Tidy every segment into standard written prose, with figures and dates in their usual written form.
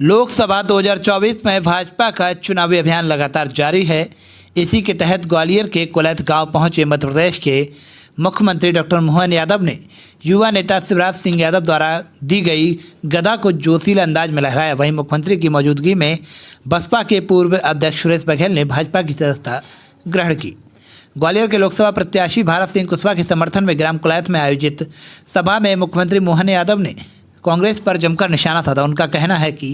लोकसभा 2024 में भाजपा का चुनावी अभियान लगातार जारी है। इसी के तहत ग्वालियर के कुलैत गांव पहुंचे मध्य प्रदेश के मुख्यमंत्री डॉक्टर मोहन यादव ने युवा नेता शिवराज सिंह यादव द्वारा दी गई गदा को जोशीले अंदाज में लहराया। वहीं मुख्यमंत्री की मौजूदगी में बसपा के पूर्व अध्यक्ष सुरेश बघेल ने भाजपा की सदस्यता ग्रहण की। ग्वालियर के लोकसभा प्रत्याशी भारत सिंह कुशवाहा के समर्थन में ग्राम कुलैत में आयोजित सभा में मुख्यमंत्री मोहन यादव ने कांग्रेस पर जमकर निशाना साधा। उनका कहना है कि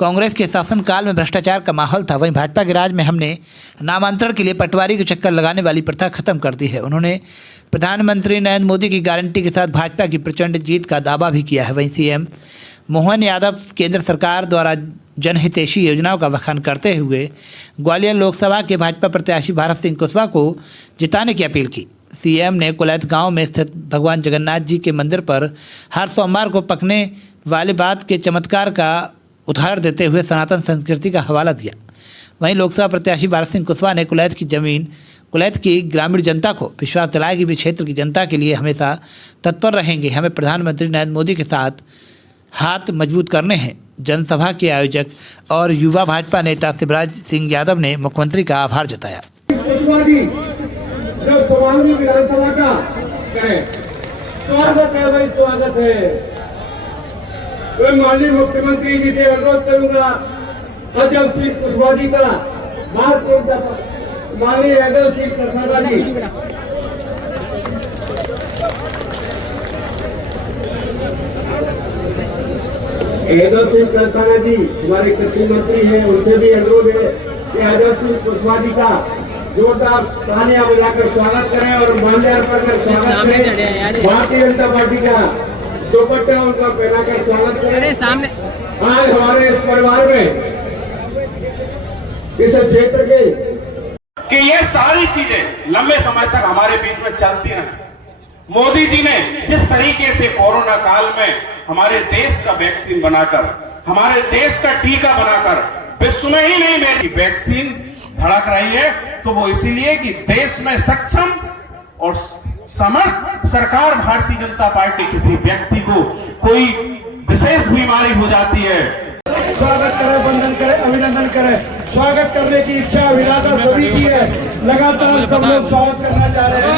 कांग्रेस के शासनकाल में भ्रष्टाचार का माहौल था, वहीं भाजपा के राज में हमने नामांतरण के लिए पटवारी के चक्कर लगाने वाली प्रथा खत्म कर दी है। उन्होंने प्रधानमंत्री नरेंद्र मोदी की गारंटी के साथ भाजपा की प्रचंड जीत का दावा भी किया है। वहीं सीएम मोहन यादव केंद्र सरकार द्वारा जनहितैषी योजनाओं का बखान करते हुए ग्वालियर लोकसभा के भाजपा प्रत्याशी भारत सिंह कुशवाहा को जिताने की अपील की। सीएम ने कुलैत गांव में स्थित भगवान जगन्नाथ जी के मंदिर पर हर सोमवार को पकने वाले बात के चमत्कार का उदाहरण देते हुए सनातन संस्कृति का हवाला दिया। वहीं लोकसभा प्रत्याशी भारत सिंह कुशवाहा ने कुलैत की जमीन, कुलैत की ग्रामीण जनता को विश्वास दिलाया कि वे क्षेत्र की जनता के लिए हमेशा तत्पर रहेंगे। हमें प्रधानमंत्री नरेंद्र मोदी के साथ हाथ मजबूत करने हैं। जनसभा के आयोजक और युवा भाजपा नेता शिवराज सिंह यादव ने मुख्यमंत्री का आभार जताया। जो समांगी विधानसभा का स्वागत है, भाई स्वागत है। मैं माननीय मुख्यमंत्री जी से अनुरोध करूंगा अजब सिंह कुशवाहा जी का माननीय यादव सिंह कुशवाहा जी यादव सिंह कुशवाहा जी हमारे कृषि मंत्री हैं, उनसे भी अनुरोध है कि यादव सिंह कुशवाहा जी का जोरदार तालियां बजाकर स्वागत करें और माल्यार्पण कर स्वागत करें। भारतीय जनता पार्टी का दुपट्टा उनका पहनाकर स्वागत करें। सामने आज हमारे इस परिवार में इस क्षेत्र के कि ये सारी चीजें लंबे समय तक हमारे बीच में चलती रही। मोदी जी ने जिस तरीके से कोरोना काल में हमारे देश का वैक्सीन बनाकर, हमारे देश का टीका बनाकर विश्व में ही नहीं मेरी वैक्सीन धड़क रही है, तो वो इसीलिए कि देश में सक्षम और समर्थ सरकार भारतीय जनता पार्टी किसी व्यक्ति को कोई विशेष बीमारी हो जाती है, स्वागत करे, वंदन करे, अभिनंदन करे। स्वागत करने की इच्छा अभिलाषा सभी की है। लगातार सब लोग स्वागत करना चाह रहे हैं।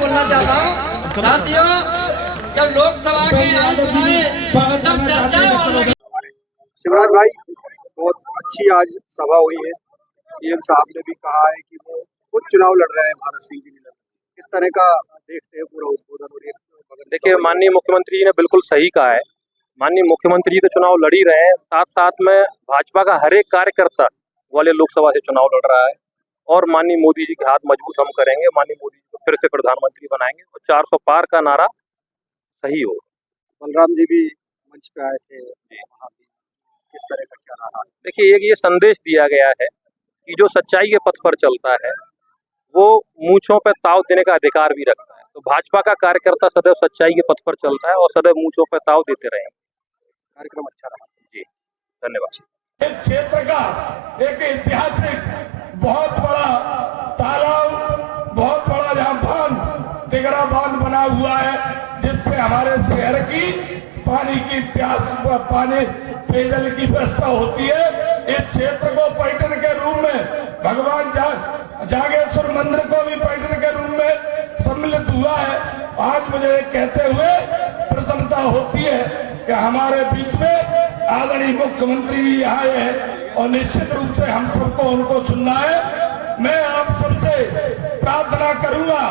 बोलना चाहता हूँ साथियों, जब लोकसभा के शिवराज भाई, बहुत अच्छी आज सभा हुई है। सीएम साहब ने भी कहा है कि वो खुद चुनाव लड़ रहे हैं, भारत सिंह जी ने। किस तरह का देखते हैं पूरा उद्बोधन? और देखिए, माननीय मुख्यमंत्री जी ने बिल्कुल सही कहा है। माननीय मुख्यमंत्री जी तो चुनाव लड़ ही रहे हैं, साथ साथ में भाजपा का हर एक कार्यकर्ता ग्वालियर लोकसभा से चुनाव लड़ रहा है। और माननीय मोदी जी के हाथ मजबूत हम करेंगे, माननीय मोदी जी को फिर से प्रधानमंत्री बनाएंगे और 400 पार का नारा सही हो। बलराम जी भी मंच पे आए थे, किस तरह का क्या रहा? देखिए, एक ये संदेश दिया गया है कि जो सच्चाई के पथ पर चलता है वो मूंछों पर ताव देने का अधिकार भी रखता है। तो भाजपा का कार्यकर्ता सदैव सच्चाई के पथ पर चलता है और सदैव मूंछों पर ताव देते रहेंगे। कार्यक्रम अच्छा रहा जी, धन्यवाद। इस क्षेत्र का एक ऐतिहासिक बहुत बड़ा तालाब, बहुत बड़ा जहाँ बांध, तिगरा बांध बना हुआ है, जिससे हमारे शहर की पानी की प्यास, पानी पेयजल की व्यवस्था होती है। इस क्षेत्र को पर्यटन के रूप में भगवान जागेश्वर मंदिर को भी पर्यटन के रूप में सम्मिलित हुआ है। आज मुझे कहते हुए प्रसन्नता होती है कि हमारे बीच में आदरणीय मुख्यमंत्री जी आए हैं और निश्चित रूप से हम सबको उनको सुनना है। मैं आप सबसे प्रार्थना करूंगा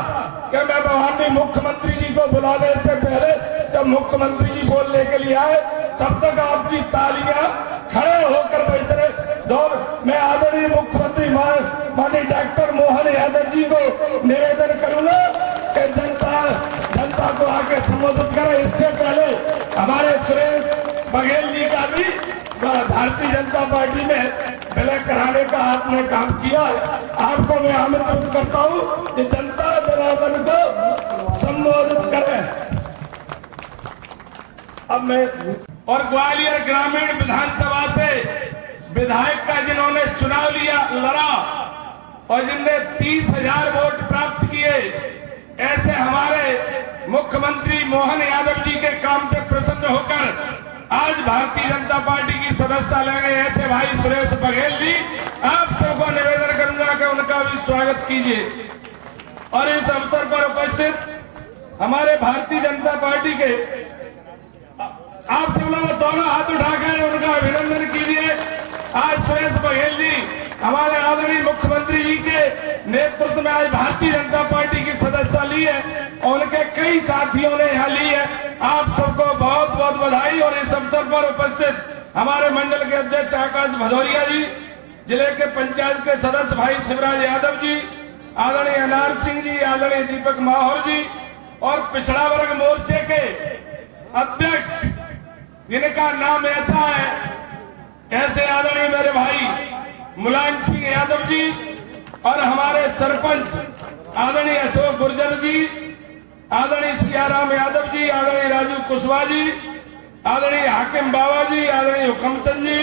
कि मैं माननीय मुख्यमंत्री जी को बुलाने से पहले जब मुख्यमंत्री जी बोलने के लिए आए तब तक आपकी तालियां खड़े होकर बैठे दौर। मैं आदरणीय मुख्यमंत्री माननीय डॉक्टर मोहन यादव जी को निवेदन करूंगा कि जनता को आके संबोधित करें। इससे पहले हमारे सुरेश बघेल जी का भी भारतीय जनता पार्टी में विलय कराने का आपने काम किया है। आपको मैं आमंत्रित करता हूं कि जनता जनार्दन को संबोधित करें। अब मैं और ग्वालियर ग्रामीण विधानसभा से विधायक का जिन्होंने चुनाव लड़ा और जिनने 30,000 वोट प्राप्त किए, ऐसे हमारे मुख्यमंत्री मोहन यादव जी के काम से प्रसन्न होकर आज भारतीय जनता पार्टी की सदस्यता लेंगे ऐसे भाई सुरेश बघेल जी, आप सबको निवेदन करूंगा कि उनका भी स्वागत कीजिए। और इस अवसर पर उपस्थित हमारे भारतीय जनता पार्टी के आप सब लोग दोनों हाथ उठाकर उनका अभिनंदन कीजिए। आज सुरेश बघेल जी हमारे आदरणीय मुख्यमंत्री जी के नेतृत्व में आज भारतीय जनता पार्टी की सदस्यता ली है और उनके कई साथियों ने यहाँ ली है। आप सबको बहुत बहुत बधाई। और इस अवसर पर उपस्थित हमारे मंडल के अध्यक्ष आकाश भदौरिया जी, जिले के पंचायत के सदस्य भाई शिवराज यादव जी, आदरणीय अनार सिंह जी, आदरणीय दीपक माहौर जी और पिछड़ा वर्ग मोर्चे के अध्यक्ष जिनका नाम ऐसा है ऐसे आदरणीय मेरे भाई मुलायम सिंह यादव जी और हमारे सरपंच आदरणीय अशोक गुर्जर जी, आदरणीय सियाराम यादव जी, आदरणीय राजू कुशवाहा जी, आदरणीय हाकिम बाबा जी, आदरणीय हुकमचंद जी,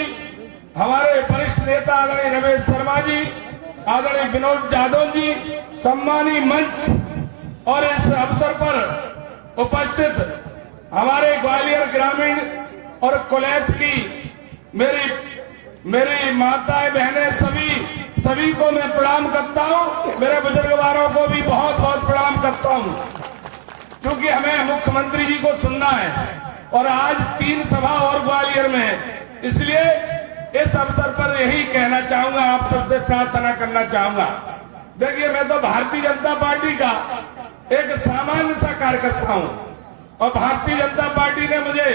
हमारे वरिष्ठ नेता आदरणीय रमेश शर्मा जी, आदरणीय विनोद जादव जी, सम्मानी मंच और इस अवसर पर उपस्थित हमारे ग्वालियर ग्रामीण और कोलैत की मेरी माताएं बहनें सभी को मैं प्रणाम करता हूं। मेरे बुजुर्गवारों को भी बहुत बहुत प्रणाम करता हूं, क्योंकि हमें मुख्यमंत्री जी को सुनना है और आज 3 सभा और ग्वालियर में है। इसलिए इस अवसर पर यही कहना चाहूंगा, आप सबसे प्रार्थना करना चाहूंगा। देखिए, मैं तो भारतीय जनता पार्टी का एक सामान्य सा कार्यकर्ता हूं और भारतीय जनता पार्टी ने मुझे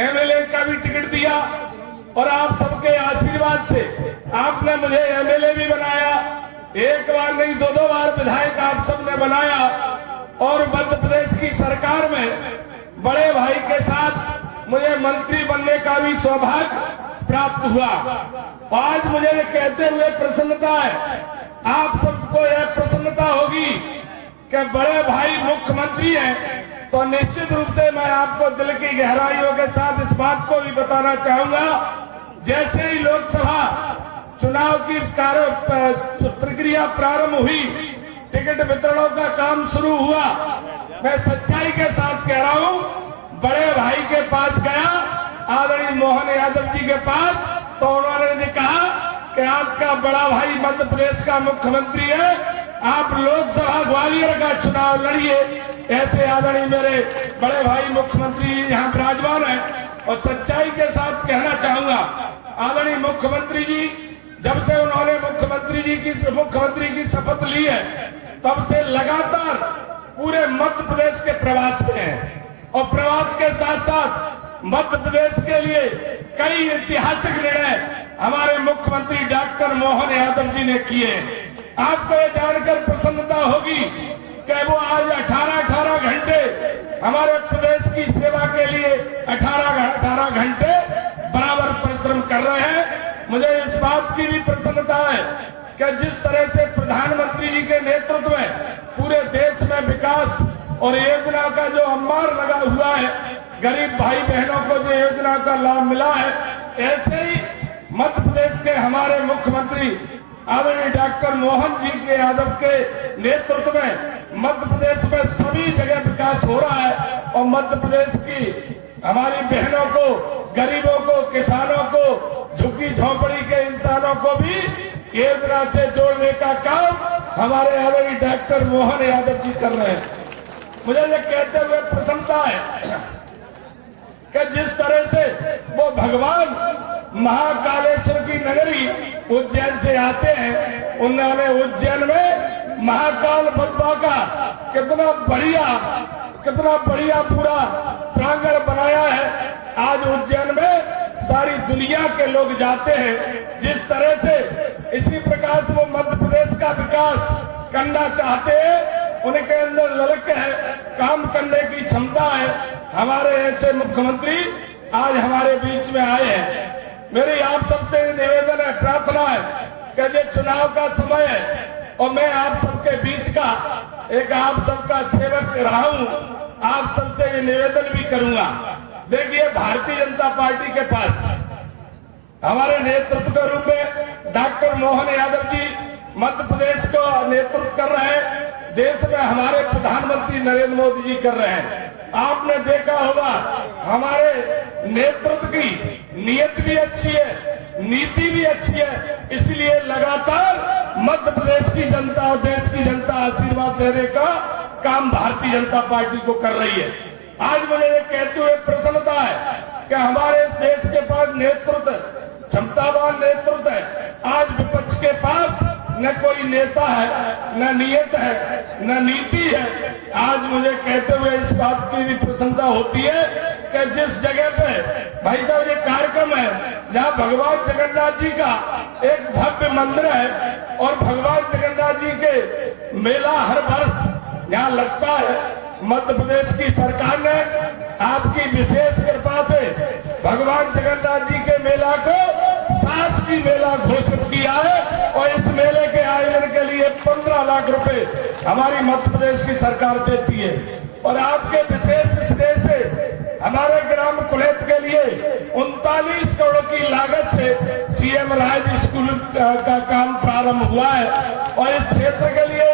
एमएलए का भी टिकट दिया और आप सबके आशीर्वाद से आपने मुझे एमएलए भी बनाया। एक बार नहीं 2-2 बार विधायक आप सबने बनाया और मध्य प्रदेश की सरकार में बड़े भाई के साथ मुझे मंत्री बनने का भी सौभाग्य प्राप्त हुआ। आज मुझे ये कहते हुए प्रसन्नता है, आप सबको यह प्रसन्नता होगी कि बड़े भाई मुख्यमंत्री हैं, तो निश्चित रूप से मैं आपको दिल की गहराइयों के साथ इस बात को भी बताना चाहूंगा, जैसे ही लोकसभा चुनाव की प्रक्रिया प्रारंभ हुई, टिकट वितरणों का काम शुरू हुआ, मैं सच्चाई के साथ कह रहा हूं, बड़े भाई के पास गया, आदरणीय मोहन यादव जी के पास, तो उन्होंने कहा कि आपका बड़ा भाई मध्य प्रदेश का मुख्यमंत्री है, आप लोकसभा ग्वालियर का चुनाव लड़िए। ऐसे आदरणीय मेरे बड़े भाई मुख्यमंत्री यहाँ विराजमान है और सच्चाई के साथ कहना चाहूंगा, आदरणीय मुख्यमंत्री जी जब से उन्होंने मुख्यमंत्री की शपथ ली है, तब से लगातार पूरे मध्य प्रदेश के प्रवास में हैं और प्रवास के साथ साथ मध्य प्रदेश के लिए कई ऐतिहासिक निर्णय हमारे मुख्यमंत्री डॉक्टर मोहन यादव जी ने किए। आपको ये जानकर प्रसन्नता होगी कि वो आज 18 घंटे हमारे प्रदेश की सेवा के लिए 18 घंटे बराबर परिश्रम कर रहे हैं। मुझे इस बात की भी प्रसन्नता है कि जिस तरह से प्रधानमंत्री जी के नेतृत्व में पूरे देश में विकास और योजना का जो अंबार लगा हुआ है, गरीब भाई बहनों को जो योजना का लाभ मिला है, ऐसे ही मध्य प्रदेश के हमारे मुख्यमंत्री आदरणीय डॉक्टर मोहन जी के यादव के नेतृत्व में मध्य प्रदेश में सभी जगह विकास हो रहा है और मध्य प्रदेश की हमारी बहनों को, गरीबों को, किसानों को, झुग्गी झोंपड़ी के इंसानों को भी योजना से जोड़ने का काम हमारे आदरणीय डॉक्टर मोहन यादव जी कर रहे हैं। मुझे ये कहते हुए प्रसन्नता है कि जिस तरह से वो भगवान महाकालेश्वर की नगरी उज्जैन से आते हैं, उन्होंने उज्जैन में महाकाल बाबा का कितना बढ़िया पूरा प्रांगण बनाया है। आज उज्जैन में सारी दुनिया के लोग जाते हैं। जिस तरह से इसी प्रकार से वो मध्य प्रदेश का विकास करना चाहते हैं, उनके अंदर ललक है, काम करने की क्षमता है। हमारे ऐसे मुख्यमंत्री आज हमारे बीच में आए हैं। मेरी आप सबसे निवेदन है, प्रार्थना है कि ये चुनाव का समय है और मैं आप सबके बीच का एक आप सबका सेवक रहा हूं। आप सबसे ये निवेदन भी करूंगा। देखिए, भारतीय जनता पार्टी के पास हमारे नेतृत्व के रूप में डॉक्टर मोहन यादव जी मध्य प्रदेश को नेतृत्व कर रहे हैं। देश में हमारे प्रधानमंत्री नरेंद्र मोदी जी कर रहे हैं। आपने देखा होगा हमारे नेतृत्व की नीयत भी अच्छी है, नीति भी अच्छी है, इसलिए लगातार मध्य प्रदेश की जनता और देश की जनता आशीर्वाद देने का काम भारतीय जनता पार्टी को कर रही है। आज मुझे ये कहते हुए प्रसन्नता है कि हमारे देश के पास नेतृत्व, क्षमतावान नेतृत्व है। आज विपक्ष के पास न कोई नेता है, न नियत है, न नीति है। आज मुझे कहते हुए इस बात की भी प्रसन्नता होती है कि जिस जगह पे भाई साहब ये कार्यक्रम है, जहाँ भगवान जगन्नाथ जी का एक भव्य मंदिर है और भगवान जगन्नाथ जी के मेला हर वर्ष यहाँ लगता है। मध्य प्रदेश की सरकार ने आपकी विशेष कृपा से भगवान जगन्नाथ जी के मेला को शासकीय मेला घोषित किया है और इस मेले के आयोजन के लिए 15 लाख रुपए हमारी मध्य प्रदेश की सरकार देती है। और आपके विशेष स्नेह से हमारे ग्राम कुलैत के लिए 39 करोड़ की लागत से सीएम राज स्कूल का काम प्रारंभ हुआ है और इस क्षेत्र के लिए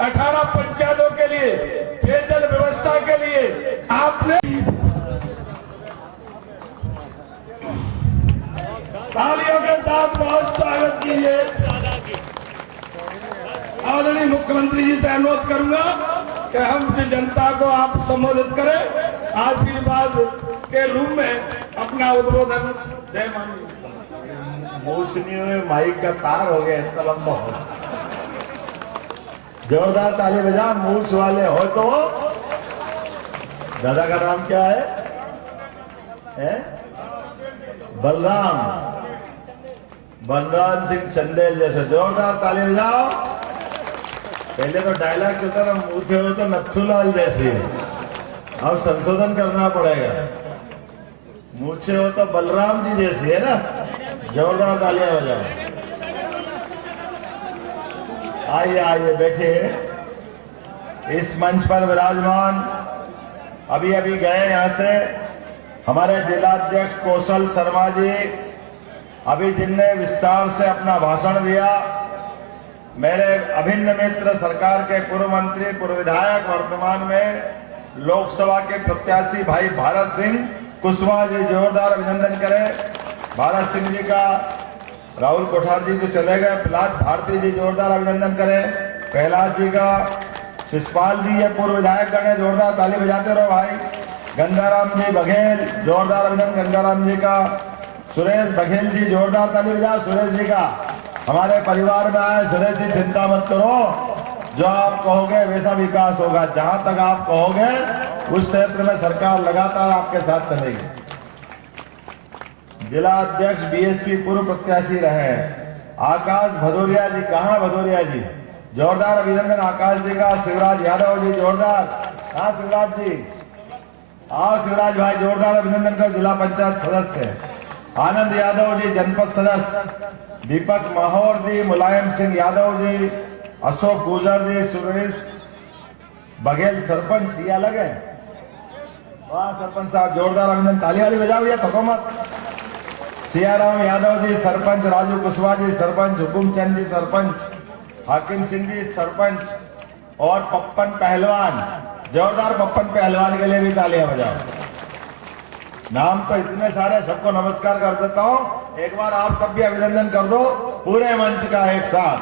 18 पंचायतों के लिए पेयजल व्यवस्था के लिए आपने तालियों के साथ बहुत स्वागत कीजिए। आदरणीय मुख्यमंत्री जी से अनुरोध करूंगा कि हम जनता को आप संबोधित करें, आशीर्वाद के रूप में अपना उद्बोधन दे। मोशनी में माइक का तार हो गया इतना लंबा हो। जोरदार ताली बजा मूछ वाले हो तो। दादा का नाम क्या है? बलराम सिंह चंदेल जैसे। जोरदार ताली बजाओ। पहले तो डायलॉग चलता था मूछे हो तो नथुलाल जैसे, अब संशोधन करना पड़ेगा, मूछे हो तो बलराम जी जैसी है ना। जोरदार तालियां बजाओ। आइए आइए बैठे। इस मंच पर विराजमान अभी अभी गए यहाँ से हमारे जिलाध्यक्ष कौशल शर्मा जी, अभी जिनने विस्तार से अपना भाषण दिया। मेरे अभिन्न मित्र, सरकार के पूर्व मंत्री, पूर्व विधायक, वर्तमान में लोकसभा के प्रत्याशी भाई भारत सिंह कुशवाहा जी, जोरदार अभिनंदन करें। भारत सिंह जी का, राहुल कोठार जी तो चले गए, प्रहलाद भारती जी जोरदार अभिनंदन करें। प्रहलाद जी का, शिषपाल जी ये पूर्व विधायक गण, जोरदार ताली बजाते रहो भाई। गंगाराम जी बघेल, जोरदार अभिनंदन गंगाराम जी का। सुरेश बघेल जी, जोरदार ताली बजाओ सुरेश जी का। हमारे परिवार में आए सुरेश जी, चिंता मत करो, जो आप कहोगे वैसा विकास होगा। जहां तक आप कहोगे उस क्षेत्र में सरकार लगातार आपके साथ चलेगी। जिला अध्यक्ष बीएसपी पूर्व प्रत्याशी रहे आकाश भदौरिया जी, कहाँ भदौरिया जी, जोरदार अभिनंदन आकाश जी का। शिवराज यादव जी, जोरदार। हाँ शिवराज जी, आओ शिवराज भाई, जोरदार अभिनंदन कर। जिला पंचायत सदस्य आनंद यादव जी, जनपद सदस्य दीपक माहौर जी, मुलायम सिंह यादव जी, अशोक गुजर जी, सुरेश बघेल सरपंच, ये अलग है। वाह सरपंच साहब, जोरदार अभिनंदन। ताली वाली बजाओ या थको मत। सियाराम यादव जी सरपंच, राजू कुशवाहा जी सरपंच, हुकुमचंद जी सरपंच, हाकिम सिंह जी सरपंच और पप्पन पहलवान, जोरदार पप्पन पहलवान के लिए भी तालियां बजाओ। नाम तो इतने सारे, सबको नमस्कार कर देता हूं। एक बार आप सब भी अभिनंदन कर दो पूरे मंच का एक साथ।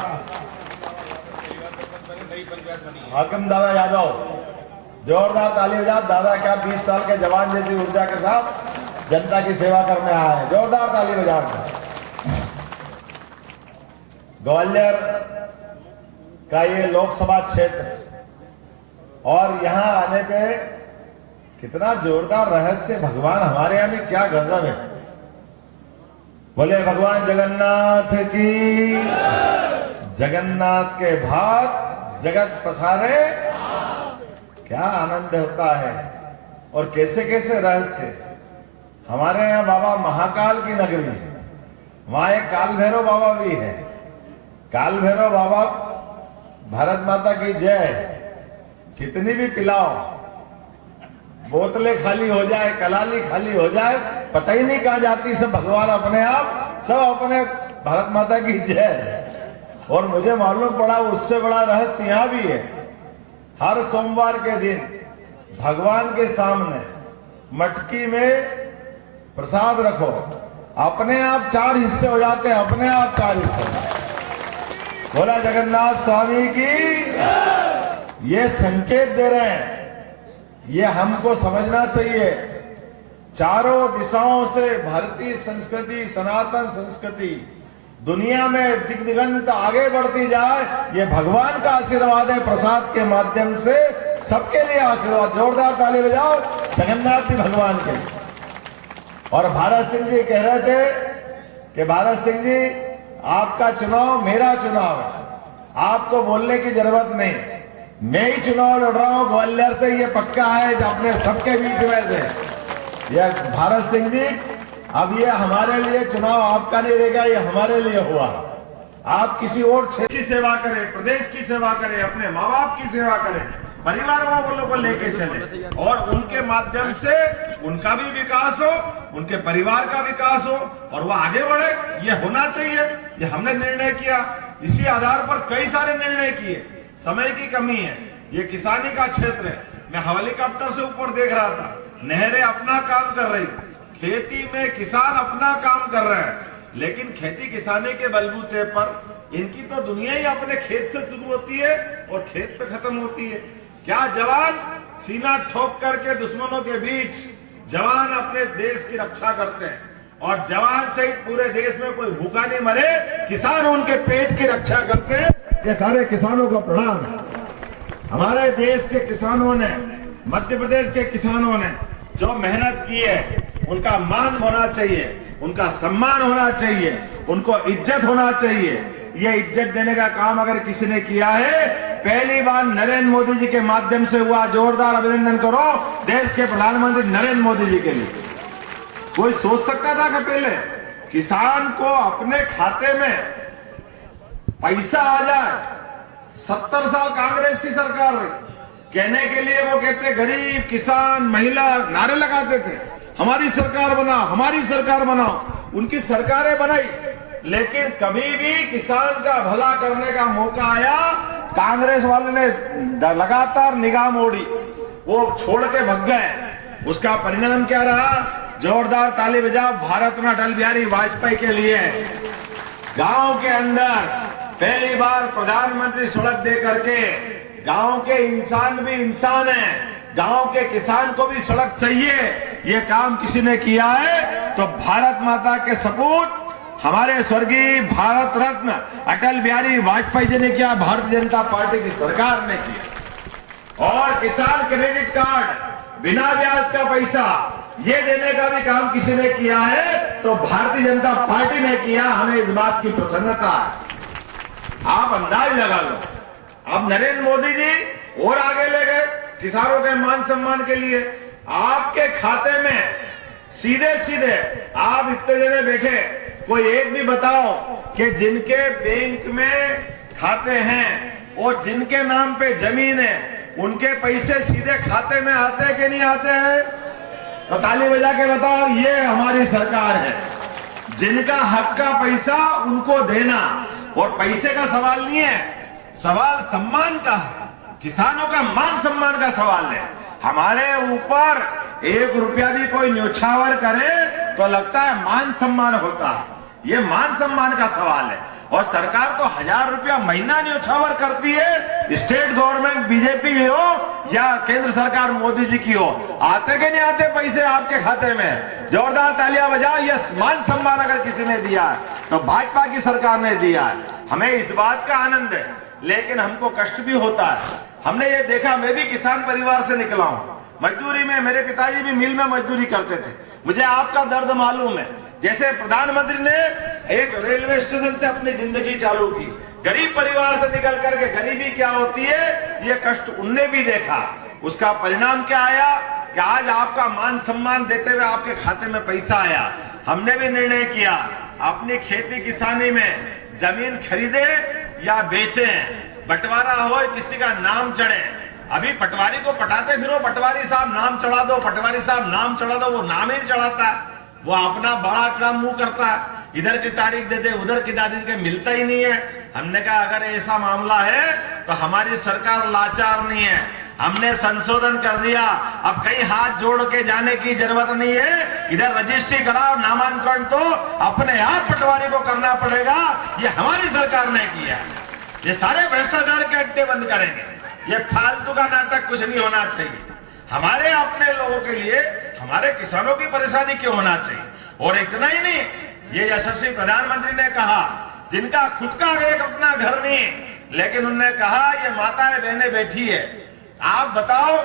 हाकिम दादा यादव, जोरदार ताली बजा। दादा क्या 20 साल के जवान जैसी ऊर्जा के साथ जनता की सेवा करने आए हैं, जोरदार ताली बजा। ग्वालियर का ये लोकसभा क्षेत्र और यहाँ आने पे कितना जोरदार रहस्य, भगवान हमारे यहाँ में क्या गजब है। बोले भगवान जगन्नाथ की। जगन्नाथ के भाग जगत पसारे, क्या आनंद होता है। और कैसे कैसे रहस्य। हमारे यहाँ बाबा महाकाल की नगरी, वहां एक काल भैरव बाबा भी है। काल भैरव बाबा, भारत माता की जय, कितनी भी पिलाओ, बोतलें खाली हो जाए, कलाली खाली हो जाए, पता ही नहीं कहां जाती। सब भगवान अपने आप, सब अपने भारत माता की जय। और मुझे मालूम पड़ा उससे बड़ा रहस्य यहाँ भी है। हर सोमवार के दिन भगवान के सामने मटकी में प्रसाद रखो, अपने आप 4 हिस्से हो जाते हैं, अपने आप 4 हिस्से। बोला जगन्नाथ स्वामी की। ये संकेत दे रहे हैं, ये हमको समझना चाहिए। चारों दिशाओं से भारतीय संस्कृति, सनातन संस्कृति दुनिया में दिग्दिगंत आगे बढ़ती जाए, ये भगवान का आशीर्वाद है। प्रसाद के माध्यम से सबके लिए आशीर्वाद। जोरदार ताली बजाओ जगन्नाथ जी भगवान के। और भारत सिंह जी कह रहे थे कि भारत सिंह जी आपका चुनाव मेरा चुनाव है, आपको बोलने की जरूरत नहीं, मैं ही चुनाव लड़ रहा हूं ग्वालियर से, ये पक्का है अपने सबके बीच में से। यह भारत सिंह जी, अब ये हमारे लिए चुनाव आपका नहीं रहेगा, ये हमारे लिए हुआ। आप किसी और क्षेत्र की सेवा करें, प्रदेश की सेवा करें, अपने माँ बाप की सेवा करें, परिवार वालों को लेके चले और उनके माध्यम से उनका भी विकास हो, उनके परिवार का विकास हो और वह आगे बढ़े। ये होना चाहिए। ये हमने निर्णय किया, इसी आधार पर कई सारे निर्णय किए। समय की कमी है, ये किसानी का क्षेत्र है। मैं हेलीकॉप्टर से ऊपर देख रहा था, नहरें अपना काम कर रही, खेती में किसान अपना काम कर रहे हैं, लेकिन खेती किसानी के बलबूते पर इनकी तो दुनिया ही अपने खेत से शुरू होती है और खेत पे खत्म होती है। क्या जवान सीना ठोक करके दुश्मनों के बीच जवान अपने देश की रक्षा करते हैं, और जवान सहित पूरे देश में कोई भूखा नहीं मरे, किसान उनके पेट की रक्षा करते हैं। ये सारे किसानों को प्रणाम। हमारे देश के किसानों ने, मध्य प्रदेश के किसानों ने जो मेहनत की है, उनका मान होना चाहिए, उनका सम्मान होना चाहिए, उनको इज्जत होना चाहिए। ये इज्जत देने का काम अगर किसी ने किया है, पहली बार नरेंद्र मोदी जी के माध्यम से हुआ। जोरदार अभिनंदन करो देश के प्रधानमंत्री नरेंद्र मोदी जी के लिए। कोई सोच सकता था कि पहले किसान को अपने खाते में पैसा आ जाए? 70 साल कांग्रेस की सरकार रही, कहने के लिए वो कहते गरीब, किसान, महिला नारे लगाते थे, हमारी सरकार बनाओ, हमारी सरकार बनाओ। उनकी सरकारें बनाई, लेकिन कभी भी किसान का भला करने का मौका आया, कांग्रेस वाले ने लगातार निगाह मोड़ी, वो छोड़ के भग गए। उसका परिणाम क्या रहा? जोरदार ताली बजाओ भारत रत्न अटल बिहारी वाजपेयी के लिए। गांव के अंदर पहली बार प्रधानमंत्री सड़क दे करके, गांव के इंसान भी इंसान है, गांव के किसान को भी सड़क चाहिए, ये काम किसी ने किया है तो भारत माता के सपूत हमारे स्वर्गीय भारत रत्न अटल बिहारी वाजपेयी जी ने किया, भारतीय जनता पार्टी की सरकार ने किया। और किसान क्रेडिट कार्ड, बिना ब्याज का पैसा, ये देने का भी काम किसी ने किया है तो भारतीय जनता पार्टी ने किया। हमें इस बात की प्रसन्नता है। आप अंदाज लगा लो, अब नरेंद्र मोदी जी और आगे ले गए किसानों के मान सम्मान के लिए। आपके खाते में सीधे सीधे, आप इतने जने बैठे, कोई एक भी बताओ कि जिनके बैंक में खाते हैं और जिनके नाम पे जमीन है, उनके पैसे सीधे खाते में आते हैं कि नहीं आते हैं? तो ताली बजा के बताओ, ये हमारी सरकार है। जिनका हक का पैसा उनको देना, और पैसे का सवाल नहीं है, सवाल सम्मान का है, किसानों का मान सम्मान का सवाल है। हमारे ऊपर 1 रुपया भी कोई न्योछावर करे तो लगता है मान सम्मान होता है। ये मान सम्मान का सवाल है। और सरकार तो 1000 रुपया महीना न्योछावर करती है, स्टेट गवर्नमेंट बीजेपी की हो या केंद्र सरकार मोदी जी की हो। आते के नहीं आते पैसे आपके खाते में? जोरदार तालियां बजाओ। ये मान सम्मान अगर किसी ने दिया है तो भाजपा की सरकार ने दिया है। हमें इस बात का आनंद है, लेकिन हमको कष्ट भी होता है। हमने ये देखा, मैं भी किसान परिवार से निकला हूं, मजदूरी में, मेरे पिताजी भी मिल में मजदूरी करते थे। मुझे आपका दर्द मालूम है। जैसे प्रधानमंत्री ने एक रेलवे स्टेशन से अपनी जिंदगी चालू की, गरीब परिवार से निकल करके गरीबी क्या होती है, ये कष्ट उनने भी देखा। उसका परिणाम क्या आया कि आज आपका मान सम्मान देते हुए आपके खाते में पैसा आया। हमने भी निर्णय किया, अपनी खेती किसानी में जमीन खरीदे या बेचे, बंटवारा हो, किसी का नाम चढ़े। अभी पटवारी को पटाते फिरो, पटवारी साहब नाम चढ़ा दो, पटवारी साहब नाम चढ़ा दो, वो नाम ही चढ़ाता है, वो अपना बड़ा काम मुंह करता है। इधर की तारीख दे दे, उधर की तारीख दे, मिलता ही नहीं है। हमने कहा अगर ऐसा मामला है तो हमारी सरकार लाचार नहीं है, हमने संशोधन कर दिया। अब कहीं हाथ जोड़ के जाने की जरूरत नहीं है, इधर रजिस्ट्री कराओ, नामांतरण तो अपने आप पटवारी को करना पड़ेगा। ये हमारी सरकार ने किया। ये सारे भ्रष्टाचार के अड्डे बंद करेंगे, ये फालतू का नाटक कुछ नहीं होना चाहिए। हमारे अपने लोगों के लिए, हमारे किसानों की परेशानी क्यों होना चाहिए। और इतना ही नहीं, ये यशस्वी प्रधानमंत्री ने कहा जिनका खुद का एक अपना घर नहीं, लेकिन उन्होंने कहा ये माताएं बहनें बैठी है, आप बताओ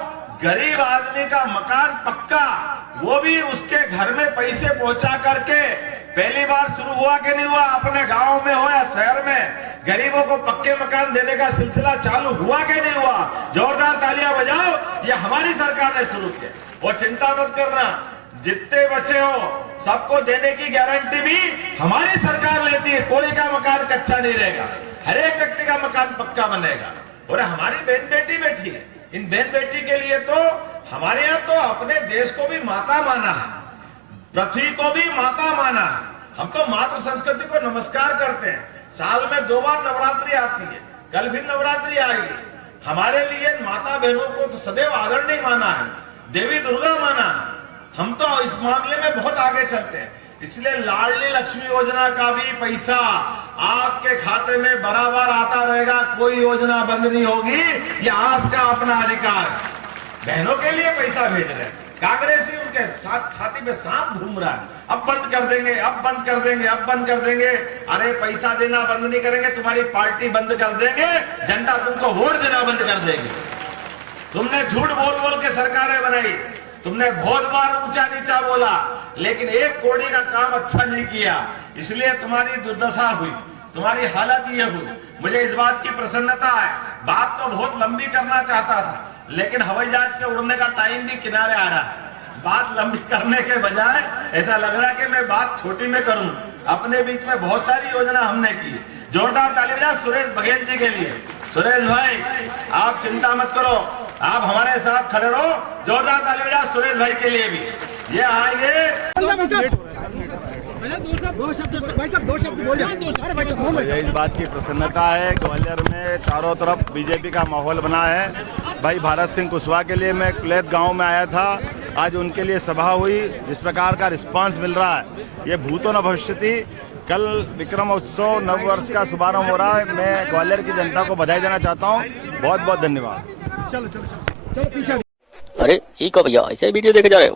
गरीब आदमी का मकान पक्का, वो भी उसके घर में पैसे पहुंचा करके पहली बार शुरू हुआ कि नहीं हुआ, अपने गांव में हो या शहर में, गरीबों को पक्के मकान देने का सिलसिला चालू हुआ कि नहीं हुआ। जोरदार तालियां बजाओ, ये हमारी सरकार ने शुरू किया। और चिंता मत करना, जितने बच्चे हो सबको देने की गारंटी भी हमारी सरकार लेती है। कोई का मकान कच्चा नहीं रहेगा, हर एक व्यक्ति का मकान पक्का बनेगा। और हमारी बहन बेटी बैठी है, इन बहन बेटी के लिए तो हमारे यहाँ तो अपने देश को भी माता माना है, पृथ्वी को भी माता माना है। हम तो मातृ संस्कृति को नमस्कार करते हैं। साल में 2 बार नवरात्रि आती है, कल भी नवरात्रि आएगी। हमारे लिए माता बहनों को तो सदैव आदरणीय माना है, देवी दुर्गा माना है। हम तो इस मामले में बहुत आगे चलते हैं। इसलिए लाडली लक्ष्मी योजना का भी पैसा आपके खाते में बराबर आता रहेगा, कोई योजना बंद नहीं होगी। ये आपका अपना अधिकार है। बहनों के लिए पैसा भेज रहे हैं, कांग्रेसी उनके साथ छाती पे सांप घूम रहा है, अब बंद कर देंगे, अब बंद कर देंगे, अब बंद कर देंगे। अरे पैसा देना बंद नहीं करेंगे, तुम्हारी पार्टी बंद कर देंगे, जनता तुमको वोट देना बंद कर देगी। तुमने झूठ बोल बोल के सरकारें बनाई, तुमने बहुत बार ऊंचा नीचा बोला, लेकिन एक कोड़ी का काम अच्छा नहीं किया, इसलिए तुम्हारी दुर्दशा हुई, तुम्हारी हालत ये हुई। मुझे इस बात की प्रसन्नता है, बात तो बहुत लंबी करना चाहता था, लेकिन हवाई जहाज के उड़ने का टाइम भी किनारे आ रहा है। बात लंबी करने के बजाय ऐसा लग रहा है कि मैं बात छोटी में करूं। अपने बीच में बहुत सारी योजना हमने की। जोरदार ताली बजाओ सुरेश बघेल जी के लिए। सुरेश भाई आप चिंता मत करो, आप हमारे साथ खड़े रहो। जोरदार ताली बजाओ सुरेश भाई के लिए भी। ये आएंगे मुझे इस बात की प्रसन्नता है, ग्वालियर में चारों तरफ बीजेपी का माहौल बना है। भाई भारत सिंह कुशवाहा के लिए मैं कुलैत गांव में आया था, आज उनके लिए सभा हुई। जिस प्रकार का रिस्पांस मिल रहा है, ये भूतो न भविष्यति। कल विक्रम उत्सव नव वर्ष का शुभारंभ हो रहा है। मैं ग्वालियर की जनता को बधाई देना चाहता हूँ। बहुत बहुत धन्यवाद। चलो पीछे। अरे ठीक हो भैया, ऐसे वीडियो देखे जा रहे हो,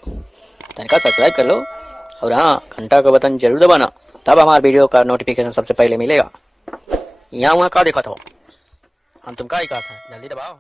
तनिका सब्सक्राइब कर लो और हाँ घंटा का बटन जरूर दबाना, तब हमारे वीडियो का नोटिफिकेशन सबसे पहले मिलेगा। यहाँ वहाँ का देखा था हम, तुम का ही कहा था, जल्दी दबाओ।